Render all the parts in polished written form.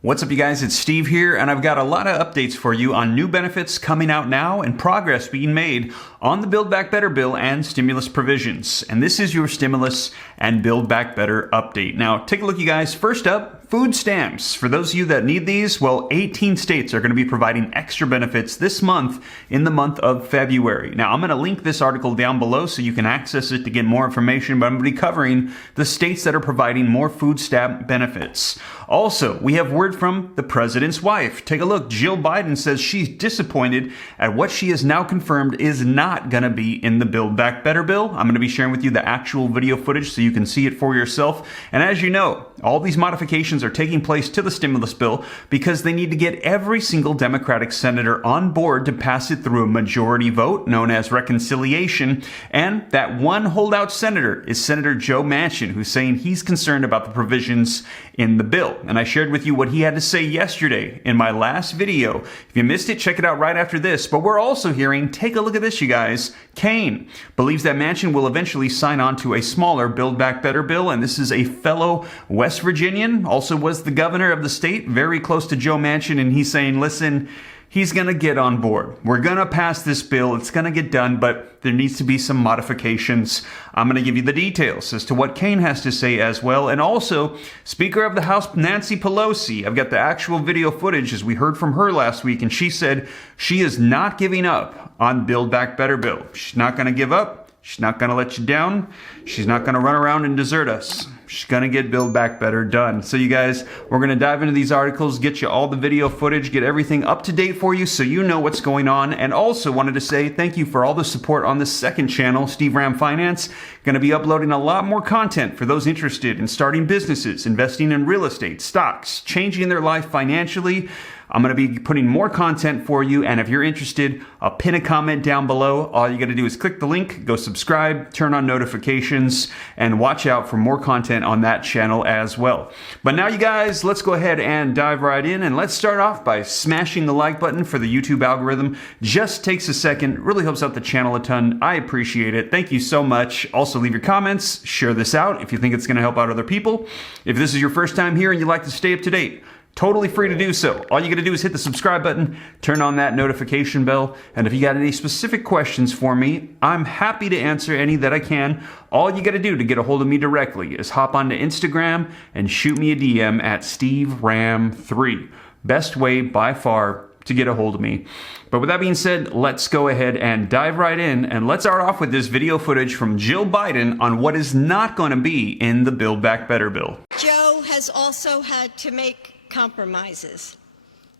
What's up, you guys? It's Steve here, and I've got a lot of updates for you on new benefits coming out now and progress being made on the Build Back Better bill and stimulus provisions. And this is your stimulus and Build Back Better update. Now, take a look, you guys. First up, food stamps. For those of you that need these, well, 18 states are going to be providing extra benefits this month in the month of February. Now, I'm going to link this article down below so you can access it to get more information, but I'm going to be covering the states that are providing more food stamp benefits. Also, we have word from the president's wife. Take a look. Jill Biden says she's disappointed at what she has now confirmed is not going to be in the Build Back Better bill. I'm going to be sharing with you the actual video footage so you can see it for yourself. And as you know, all these modifications are taking place to the stimulus bill because they need to get every single Democratic senator on board to pass it through a majority vote known as reconciliation. And that one holdout senator is Senator Joe Manchin, who's saying he's concerned about the provisions in the bill. And I shared with you what he had to say yesterday in my last video. If you missed it, check it out right after this. But we're also hearing, take a look at this, you guys. Kaine believes that Manchin will eventually sign on to a smaller Build Back Better bill. And this is a fellow West Virginian, also was the governor of the state, very close to Joe Manchin. And he's saying, listen, he's going to get on board. We're going to pass this bill. It's going to get done, but there needs to be some modifications. I'm going to give you the details as to what Kaine has to say as well. And also, Speaker of the House Nancy Pelosi, I've got the actual video footage as we heard from her last week, and she said she is not giving up on Build Back Better bill. She's not going to give up. She's not going to let you down. She's not going to run around and desert us. She's going to get Build Back Better done. So you guys, we're going to dive into these articles, get you all the video footage, get everything up to date for you so you know what's going on. And also wanted to say thank you for all the support on the second channel, Steve Ram Finance. Going to be uploading a lot more content for those interested in starting businesses, investing in real estate, stocks, changing their life financially. I'm going to be putting more content for you, and if you're interested, I'll pin a comment down below. All you got to do is click the link, go subscribe, turn on notifications, and watch out for more content on that channel as well. But now, you guys, let's go ahead and dive right in, and let's start off by smashing the like button for the YouTube algorithm. Just takes a second, really helps out the channel a ton. I appreciate it. Thank you so much. Also, leave your comments, share this out if you think it's going to help out other people. If this is your first time here and you'd like to stay up to date, totally free to do so. All you got to do is hit the subscribe button, turn on that notification bell, and if you got any specific questions for me, I'm happy to answer any that I can. All you got to do to get a hold of me directly is hop onto Instagram and shoot me a DM at SteveRam3. Best way by far to get a hold of me. But with that being said, let's go ahead and dive right in, and let's start off with this video footage from Jill Biden on what is not going to be in the Build Back Better bill. Joe has also had to make compromises.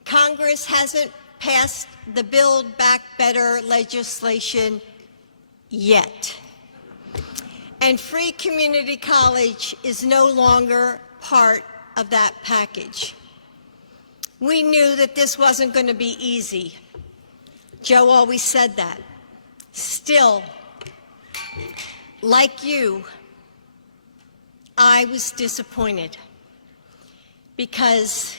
Congress hasn't passed the Build Back Better legislation yet. And free community college is no longer part of that package. We knew that this wasn't going to be easy. Joe always said that. Still, like you, I was disappointed. Because,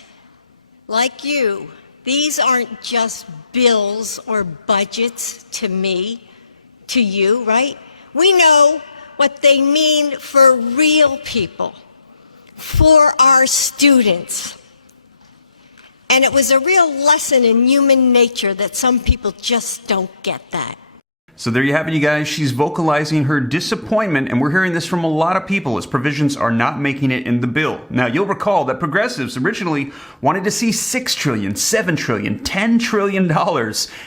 like you, these aren't just bills or budgets to me, to you, right? We know what they mean for real people, for our students. And it was a real lesson in human nature that some people just don't get that. So there you have it, you guys. She's vocalizing her disappointment, and we're hearing this from a lot of people as provisions are not making it in the bill. Now, you'll recall that progressives originally wanted to see $6 trillion, $7 trillion, $10 trillion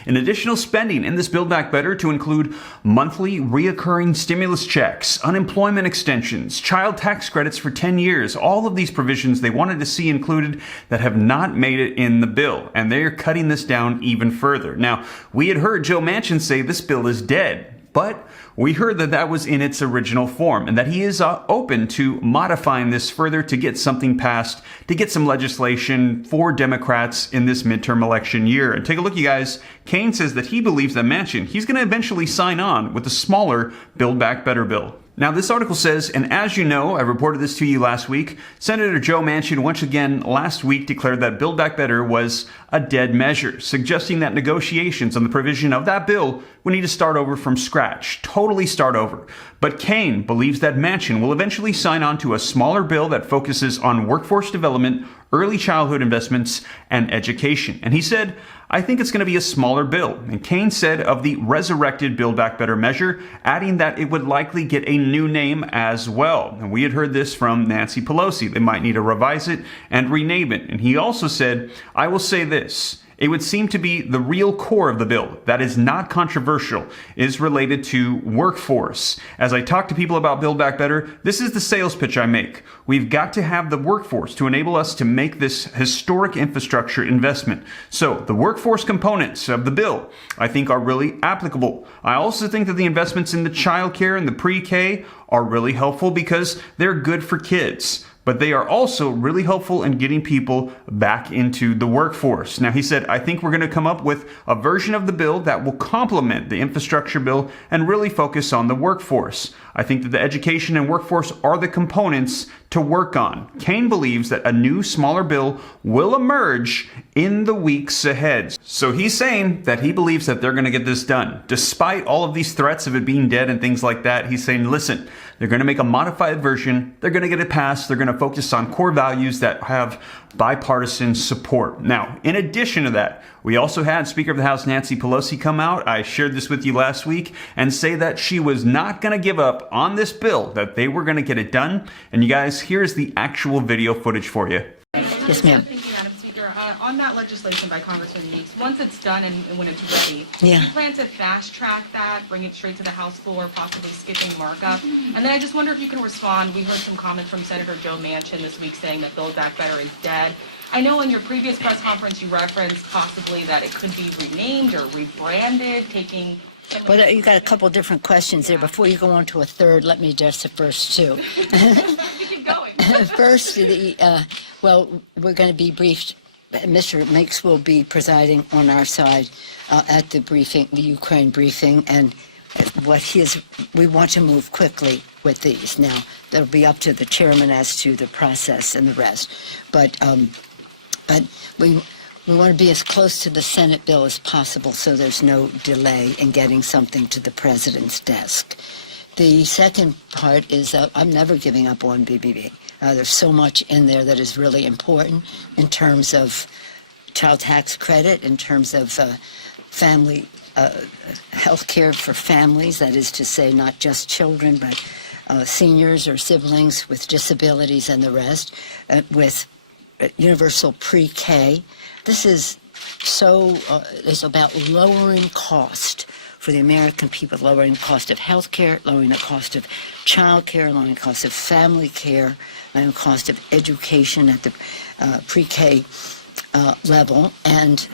in additional spending in this Build Back Better to include monthly reoccurring stimulus checks, unemployment extensions, child tax credits for 10 years. All of these provisions they wanted to see included that have not made it in the bill, and they're cutting this down even further. Now, we had heard Joe Manchin say this bill is dead, but we heard that that was in its original form and that he is open to modifying this further to get something passed, to get some legislation for Democrats in this midterm election year. And take a look, you guys. Kaine says that he believes that Manchin, he's going to eventually sign on with the smaller Build Back Better bill. Now, this article says, and as you know, I reported this to you last week, Senator Joe Manchin once again last week declared that Build Back Better was a dead measure, suggesting that negotiations on the provision of that bill would need to start over from scratch, totally start over. But Kaine believes that Manchin will eventually sign on to a smaller bill that focuses on workforce development, early childhood investments, and education. And he said, I think it's going to be a smaller bill. And Kaine said of the resurrected Build Back Better measure, adding that it would likely get a new name as well. And we had heard this from Nancy Pelosi. They might need to revise it and rename it. And he also said, I will say this. It would seem to be the real core of the bill that is not controversial, is related to workforce. As I talk to people about Build Back Better, this is the sales pitch I make. We've got to have the workforce to enable us to make this historic infrastructure investment. So the workforce components of the bill, I think, are really applicable. I also think that the investments in the child care and the pre-K are really helpful because they're good for kids. But they are also really helpful in getting people back into the workforce. Now, he said, I think we're going to come up with a version of the bill that will complement the infrastructure bill and really focus on the workforce. I think that the education and workforce are the components to work on. Kaine believes that a new, smaller bill will emerge in the weeks ahead. So he's saying that he believes that they're going to get this done. Despite all of these threats of it being dead and things like that, he's saying, listen, they're going to make a modified version. They're going to get it passed. They're going to focus on core values that have bipartisan support. Now, in addition to that, we also had Speaker of the House Nancy Pelosi come out. I shared this with you last week and say that she was not going to give up on this bill, that they were going to get it done. And you guys, here's the actual video footage for you. Yes, ma'am. Thank you, Madam Speaker. On that legislation by Congressman Meeks, once it's done and when it's ready, do you plan to fast track that, bring it straight to the House floor, possibly skipping markup? And then I just wonder if you can respond. We heard some comments from Senator Joe Manchin this week saying that Build Back Better is dead. I know in your previous press conference you referenced possibly that it could be renamed or rebranded, taking... Well, you got a couple different questions there. Before you go on to a third, let me address the first two. You keep going. First, well, we're going to be briefed. Mr. Meeks will be presiding on our side at the briefing, the Ukraine briefing, and we want to move quickly with these. Now, that'll be up to the chairman as to the process and the rest. But we want to be as close to the Senate bill as possible so there's no delay in getting something to the president's desk. The second part is I'm never giving up on BBB. There's so much in there that is really important in terms of child tax credit, in terms of family health care for families, that is to say not just children, but seniors or siblings with disabilities and the rest, with universal pre-K. This is it's about lowering cost for the American people, lowering the cost of health care, lowering the cost of child care, lowering the cost of family care, lowering the cost of education at the pre-K level, and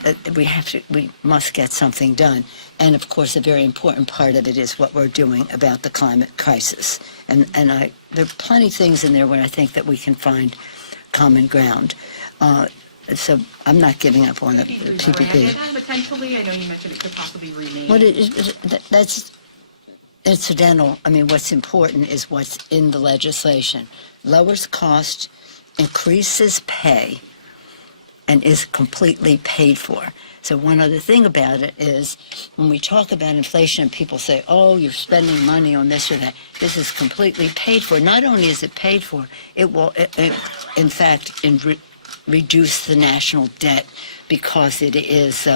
we must get something done. And of course, a very important part of it is what we're doing about the climate crisis. And there are plenty of things in there where I think that we can find common ground. So I'm not giving up on the PPP. Potentially, I know you mentioned it could possibly rename. That's incidental. I mean, what's important is what's in the legislation. Lowers cost, increases pay, and is completely paid for. So one other thing about it is when we talk about inflation, people say, oh, you're spending money on this or that. This is completely paid for. Not only is it paid for, it will, in fact, reduce the national debt because it is,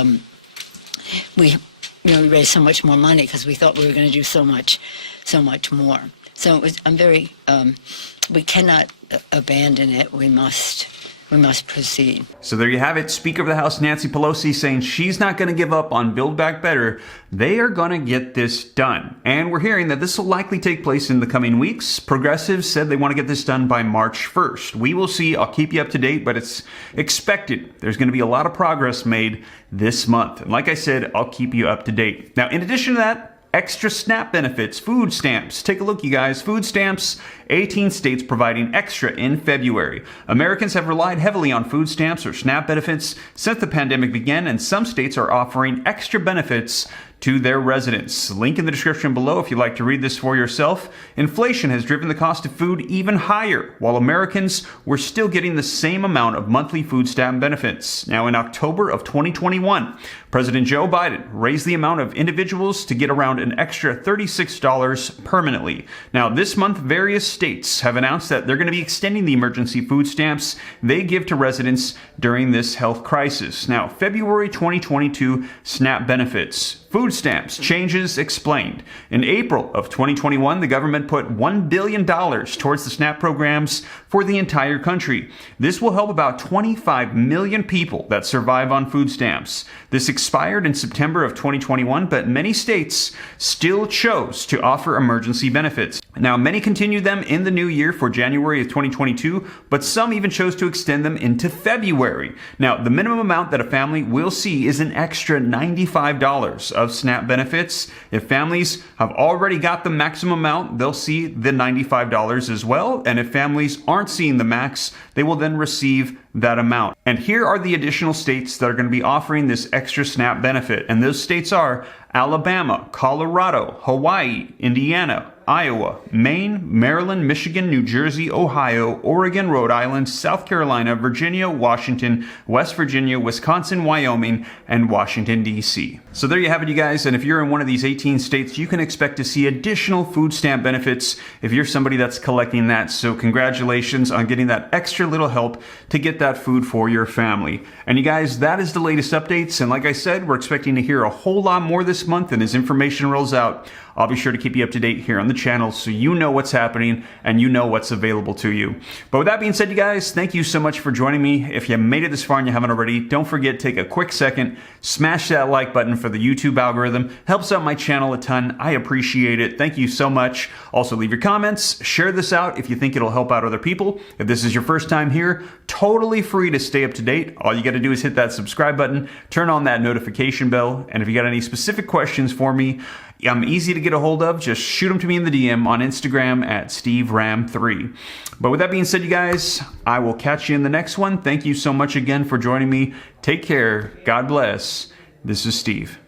we raised so much more money because we thought we were going to do so much more. So I'm very, we cannot abandon it. We must proceed. So there you have it. Speaker of the House Nancy Pelosi saying she's not going to give up on Build Back Better. They are going to get this done. And we're hearing that this will likely take place in the coming weeks. Progressives said they want to get this done by March 1st. We will see. I'll keep you up to date, but it's expected. There's going to be a lot of progress made this month. And like I said, I'll keep you up to date. Now, in addition to that, extra SNAP benefits, food stamps. Take a look, you guys. Food stamps, 18 states providing extra in February. Americans have relied heavily on food stamps or SNAP benefits since the pandemic began, and some states are offering extra benefits to their residents. Link in the description below if you'd like to read this for yourself. Inflation has driven the cost of food even higher, while Americans were still getting the same amount of monthly food stamp benefits. Now, in October of 2021, President Joe Biden raised the amount of individuals to get around an extra $36 permanently. Now, this month, various states have announced that they're going to be extending the emergency food stamps they give to residents during this health crisis. Now, February 2022 SNAP benefits. Food stamps changes explained. In April of 2021, the government put $1 billion towards the SNAP programs for the entire country. This will help about 25 million people that survive on food stamps. This expired in September of 2021, but many states still chose to offer emergency benefits. Now, many continued them in the new year for January of 2022, but some even chose to extend them into February. Now, the minimum amount that a family will see is an extra $95 of SNAP benefits. If families have already got the maximum amount, they'll see the $95 as well. And if families aren't seeing the max, they will then receive that amount. And here are the additional states that are going to be offering this extra SNAP benefit. And those states are Alabama, Colorado, Hawaii, Indiana, Iowa, Maine, Maryland, Michigan, New Jersey, Ohio, Oregon, Rhode Island, South Carolina, Virginia, Washington, West Virginia, Wisconsin, Wyoming, and Washington, D.C. So there you have it, you guys. And if you're in one of these 18 states, you can expect to see additional food stamp benefits if you're somebody that's collecting that. So congratulations on getting that extra little help to get that food for your family. And you guys, that is the latest updates. And like I said, we're expecting to hear a whole lot more this month. And as information rolls out, I'll be sure to keep you up to date here on the channel so you know what's happening and you know what's available to you. But with that being said, you guys, thank you so much for joining me. If you made it this far and you haven't already, don't forget, take a quick second, smash that like button for the YouTube algorithm. Helps out my channel a ton. I appreciate it. Thank you so much. Also, leave your comments. Share this out if you think it'll help out other people. If this is your first time here, totally free to stay up to date. All you got to do is hit that subscribe button, turn on that notification bell, and if you got any specific questions for me, I'm easy to get a hold of. Just shoot them to me in the DM on Instagram at SteveRam3. But with that being said, you guys, I will catch you in the next one. Thank you so much again for joining me. Take care. God bless. This is Steve.